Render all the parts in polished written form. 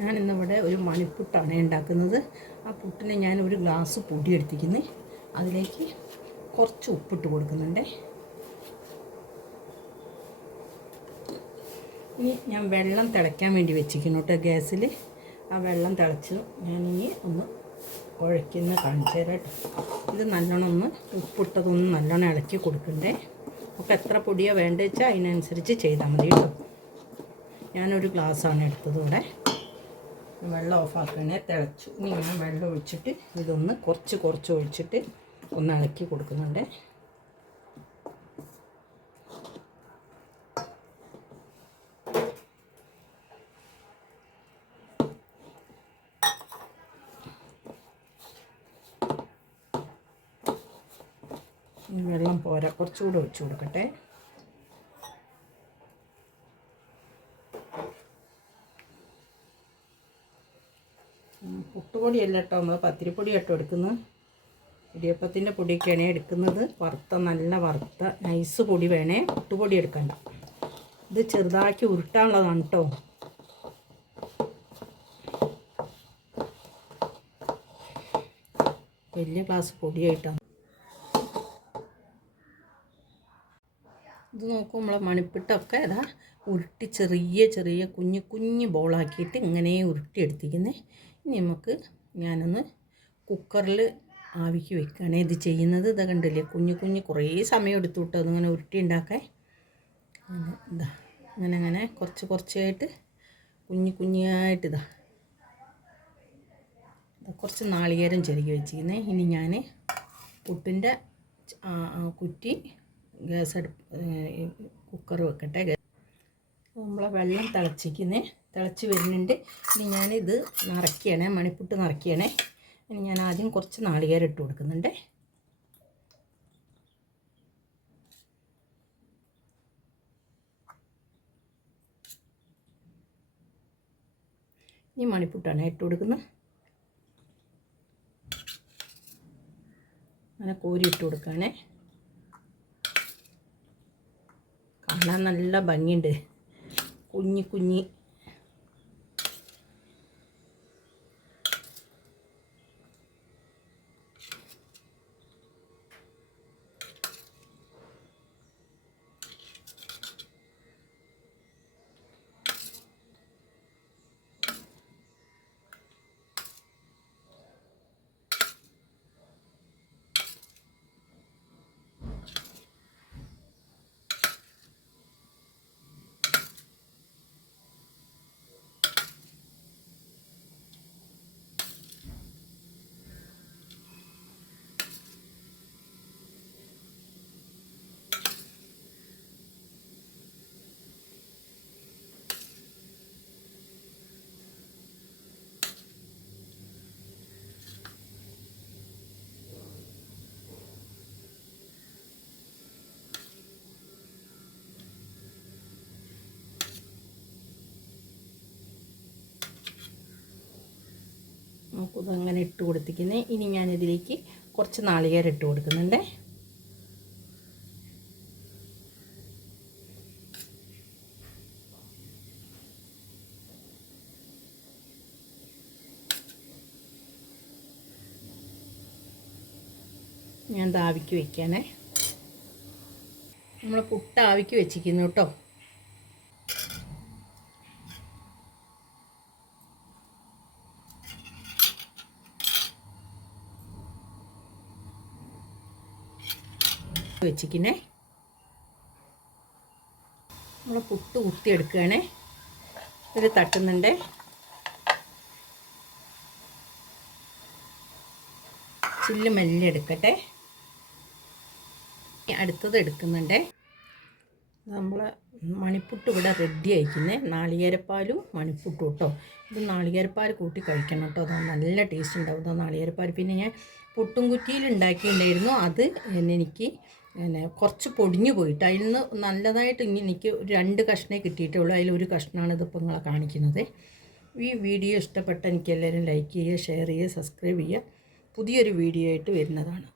ഞാനിന്നിവിടെ ഒരു മണിപ്പുട്ടാണ് ഉണ്ടാക്കുന്നത്. ആ പുട്ടിന് ഞാൻ ഒരു ഗ്ലാസ് പൊടി എടുത്തിരിക്കുന്നത്. അതിലേക്ക് കുറച്ച് ഉപ്പിട്ട് കൊടുക്കുന്നുണ്ട്. ഇനി ഞാൻ വെള്ളം തിളയ്ക്കാൻ വേണ്ടി വെച്ചിരിക്കുന്നു കേട്ടോ ഗ്യാസിൽ. ആ വെള്ളം തിളച്ച് ഞാനിനി ഒന്ന് കുഴയ്ക്കുന്ന കാണിച്ചു തരാം കേട്ടോ. ഇത് നല്ലോണം ഒന്ന് ഉപ്പിട്ടതൊന്ന് നല്ലോണം ഇളക്കി കൊടുക്കണ്ടേ. അപ്പോൾ എത്ര പൊടിയാണ് വേണ്ടത് വെച്ചാൽ അതിനനുസരിച്ച് ചെയ്താൽ മതി കേട്ടോ. ഞാനൊരു ഗ്ലാസ്സാണ് എടുത്തത് ഇവിടെ. വെള്ളം ഓഫാക്കണേ. തിളച്ചു. ഇനി ഞാൻ വെള്ളം ഒഴിച്ചിട്ട് ഇതൊന്ന് കുറച്ച് ഒഴിച്ചിട്ട് ഒന്ന് ഇളക്കി കൊടുക്കുന്നുണ്ട്. വെള്ളം പോരാ, കുറച്ചുകൂടെ ഒഴിച്ചു കൊടുക്കട്ടെ. പുട്ടുപൊടിയല്ല കേട്ടോ, നമ്മൾ പത്തിരിപ്പൊടി കേട്ടോ എടുക്കുന്നത്. ഇടിയപ്പത്തിൻ്റെ പൊടിയൊക്കെയാണ് എടുക്കുന്നത്. നല്ല വറുത്ത നൈസ് പൊടി വേണേ, പുട്ടുപൊടി എടുക്കണ്ട. ഇത് ചെറുതാക്കി ഉരുട്ടാനുള്ളതാണ് കേട്ടോ. വലിയ ഗ്ലാസ് പൊടിയായിട്ടാണ് ഇത്. നോക്കും, നമ്മളെ മണിപ്പിട്ടൊക്കെ ഇതാ ഉരുട്ടി ചെറിയ കുഞ്ഞു ബോളാക്കിയിട്ട് ഇങ്ങനെ ഉരുട്ടിയെടുത്തിരിക്കുന്നത്. ഇനി ഞാനൊന്ന് കുക്കറിൽ ആവിക്ക് വെക്കുകയാണ് ഇത് ചെയ്യുന്നത്. ഇത് കണ്ടില്ലേ, കുഞ്ഞു കുറേ സമയം എടുത്തു കേട്ടോ അതിങ്ങനെ ഉരുട്ടി ഉണ്ടാക്കാൻ. ഇതാ അങ്ങനെ കുറച്ചായിട്ട് കുഞ്ഞായിട്ട് ഇതാ കുറച്ച് നാളികേരം ചെരുകി വെച്ചിരിക്കുന്നത്. ഇനി ഞാൻ പുട്ടിൻ്റെ കുറ്റി കുക്കർ വെക്കട്ടെ. നമ്മളെ വെള്ളം തിളച്ച് വരുന്നുണ്ട്. ഇനി ഞാനിത് നിറയ്ക്കുകയാണേ, മണിപ്പുട്ട് നിറയ്ക്കുകയാണേ. ഇനി ഞാൻ ആദ്യം കുറച്ച് നാളികേരം ഇട്ട് കൊടുക്കുന്നുണ്ട്. ഈ മണിപ്പുട്ടാണ് ഇട്ട് കൊടുക്കുന്നത്. അങ്ങനെ കോരി ഇട്ട് കൊടുക്കുകയാണേ. കാണാൻ നല്ല ഭംഗിയുണ്ട്, കുഞ്ഞി. നമുക്കിതങ്ങനെ ഇട്ട് കൊടുത്തിരിക്കുന്നത്. ഇനി ഞാനിതിലേക്ക് കുറച്ച് നാളികേരം ഇട്ട് കൊടുക്കുന്നുണ്ട്. ഞാൻ ആവിക്ക് വയ്ക്കാനേ. നമ്മൾ പുട്ട് ആവിക്ക് വെച്ചിരിക്കുന്നു കേട്ടോ. വെച്ചിരിക്കുന്നേ. നമ്മൾ പുട്ട് കുത്തിയെടുക്കുകയാണേ. ഇത് തട്ടുന്നുണ്ട്. ചില്ല് മെല്ലെ എടുക്കട്ടെ. അടുത്തത് എടുക്കുന്നുണ്ട്. നമ്മൾ മണിപ്പുട്ട് ഇവിടെ റെഡി ആയിരിക്കുന്നത്. നാളികേരപ്പാലും മണിപ്പുട്ടും കേട്ടോ. ഇത് നാളികേരപ്പാൽ കൂട്ടി കഴിക്കണം കേട്ടോ, അത് നല്ല ടേസ്റ്റ് ഉണ്ടാവും നാളികേരപ്പാൽ. പിന്നെ ഞാൻ പുട്ടും കുറ്റിയിൽ ഉണ്ടാക്കിയിട്ടുണ്ടായിരുന്നു. അത് എനിക്ക് കുറച്ച് പൊടിഞ്ഞു പോയിട്ട് അതിൽ നിന്ന് നല്ലതായിട്ട് എനിക്ക് 2 കഷ്ണേ കിട്ടിയിട്ടുള്ളൂ. അതിലൊരു കഷ്ണമാണ് ഇതിപ്പോൾ നിങ്ങളെ കാണിക്കുന്നത്. ഈ വീഡിയോ ഇഷ്ടപ്പെട്ട എനിക്ക് എല്ലാവരും ലൈക്ക് ചെയ്യുക, ഷെയർ ചെയ്യുക, സബ്സ്ക്രൈബ് ചെയ്യുക. പുതിയൊരു വീഡിയോ ആയിട്ട് വരുന്നതാണ്.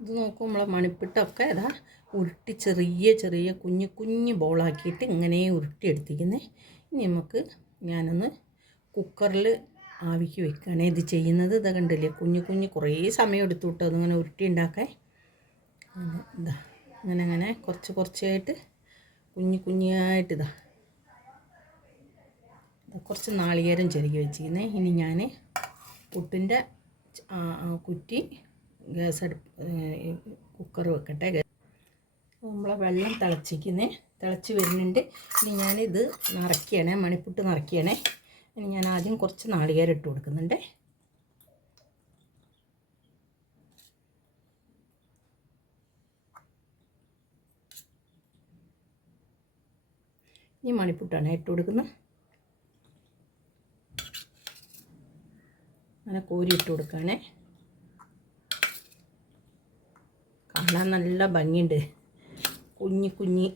ഇത് നോക്കും നമ്മളെ മണിപ്പിട്ടൊക്കെ ഇതാ ഉരുട്ടി ചെറിയ ചെറിയ കുഞ്ഞു കുഞ്ഞു ബോളാക്കിയിട്ട് ഇങ്ങനെ ഉരുട്ടിയെടുത്തിരിക്കുന്നത്. ഇനി നമുക്ക് ഞാനൊന്ന് കുക്കറിൽ ആവിക്ക് വെക്കുകയാണ് ഇത് ചെയ്യുന്നത്. ഇതാ കണ്ടില്ലേ, കുഞ്ഞു കുഞ്ഞ് കുറേ സമയം എടുത്തു കേട്ടോ അതിങ്ങനെ ഉരുട്ടി ഉണ്ടാക്കാൻ. ഇതാ അങ്ങനെ കുറച്ച് കുറച്ചായിട്ട് കുഞ്ഞു കുഞ്ഞായിട്ട് ഇതാ കുറച്ച് നാളികേരം ചെരുകി വെച്ചിരിക്കുന്നത്. ഇനി ഞാൻ പുട്ടിൻ്റെ കുറ്റി ഗ്യാസ് അടുപ്പ് കുക്കർ വെക്കട്ടെ. നമ്മളെ വെള്ളം തിളച്ച് വരുന്നുണ്ട്. ഇനി ഞാനിത് നിറയ്ക്കുകയാണേ, മണിപ്പുട്ട് നിറയ്ക്കുകയാണേ. ഇനി ഞാൻ ആദ്യം കുറച്ച് നാളികേരം ഇട്ട് കൊടുക്കുന്നുണ്ട്. ഈ മണിപ്പുട്ടാണ് ഇട്ട് കൊടുക്കുന്നത്. അങ്ങനെ കോരി ഇട്ട് കൊടുക്കുകയാണേ. കാണാൻ നല്ല ഭംഗിയുണ്ട്, കുഞ്ഞി കുഞ്ഞി.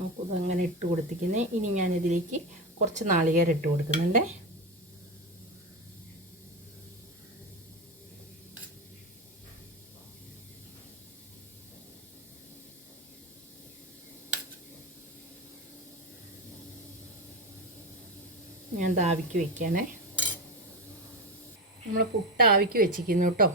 നമുക്കിതങ്ങനെ ഇട്ട് കൊടുത്തിരിക്കുന്നത്. ഇനി ഞാനിതിലേക്ക് കുറച്ച് നാളികേരം ഇട്ട് കൊടുക്കുന്നുണ്ട്. ഞാൻ ആവിക്ക് വയ്ക്കാനേ, നമ്മൾ പുട്ട് ആവിക്ക് വെച്ചിരിക്കുന്നു കേട്ടോ.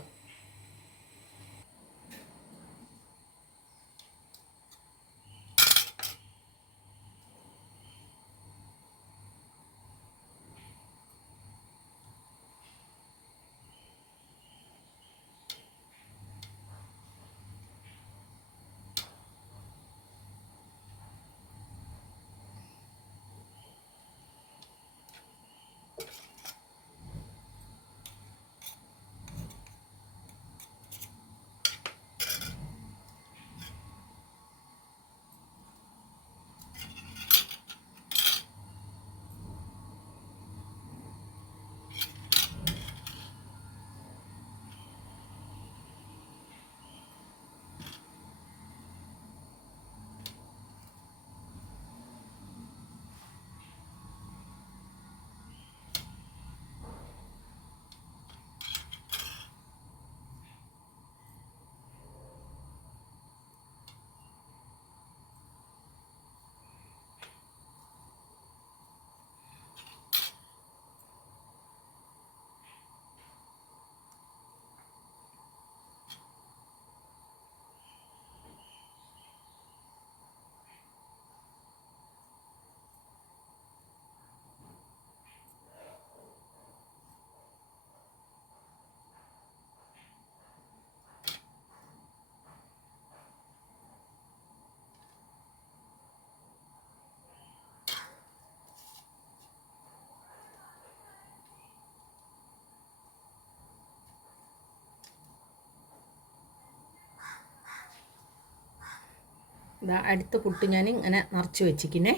ഇതാ അടുത്ത പുട്ട് ഞാൻ ഇങ്ങനെ നിറച്ച് വെച്ചിരിക്കുന്നേ.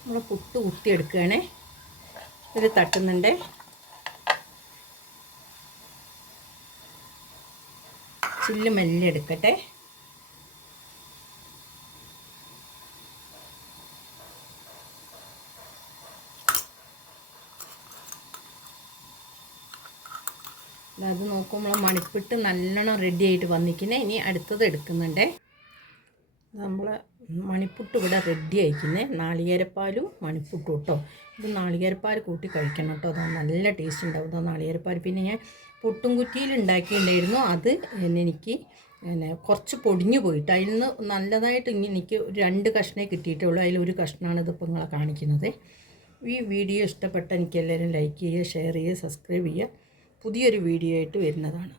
നമ്മൾ പുട്ട് കുത്തിയെടുക്കുകയാണേ. ഇത് തട്ടുന്നുണ്ട്. ചില്ല് മെല്ലെ എടുക്കട്ടെ. അത് നോക്കുമ്പോൾ മണിപ്പിട്ട് നല്ലോണം റെഡി ആയിട്ട് വന്നിരിക്കുന്നത്. ഇനി അടുത്തത് എടുക്കുന്നുണ്ട്. നമ്മൾ മണിപ്പുട്ട് ഇവിടെ റെഡി ആയിരിക്കുന്നത്. നാളികേരപ്പാലും മണിപ്പുട്ടും കേട്ടോ. ഇത് നാളികേരപ്പാൽ കൂട്ടി കഴിക്കണം കേട്ടോ. അത് നല്ല ടേസ്റ്റ് ഉണ്ടാവും ഇതാ നാളികേരപ്പാൽ. പിന്നെ ഞാൻ പുട്ടും കുറ്റിയിൽ ഉണ്ടാക്കിയിട്ടുണ്ടായിരുന്നു. അത് എനിക്ക് കുറച്ച് പൊടിഞ്ഞു പോയിട്ട് അതിൽ നിന്ന് നല്ലതായിട്ട് എനിക്ക് 2 കഷ്ണമേ കിട്ടിയിട്ടുള്ളൂ. അതിലൊരു കഷ്ണമാണ് ഇതിപ്പോൾ നിങ്ങളെ കാണിക്കുന്നത്. ഈ വീഡിയോ ഇഷ്ടപ്പെട്ട എനിക്ക് എല്ലാവരും ലൈക്ക് ചെയ്യുക, ഷെയർ ചെയ്യുക, സബ്സ്ക്രൈബ് ചെയ്യുക. പുതിയൊരു വീഡിയോ ആയിട്ട് വരുന്നതാണ്.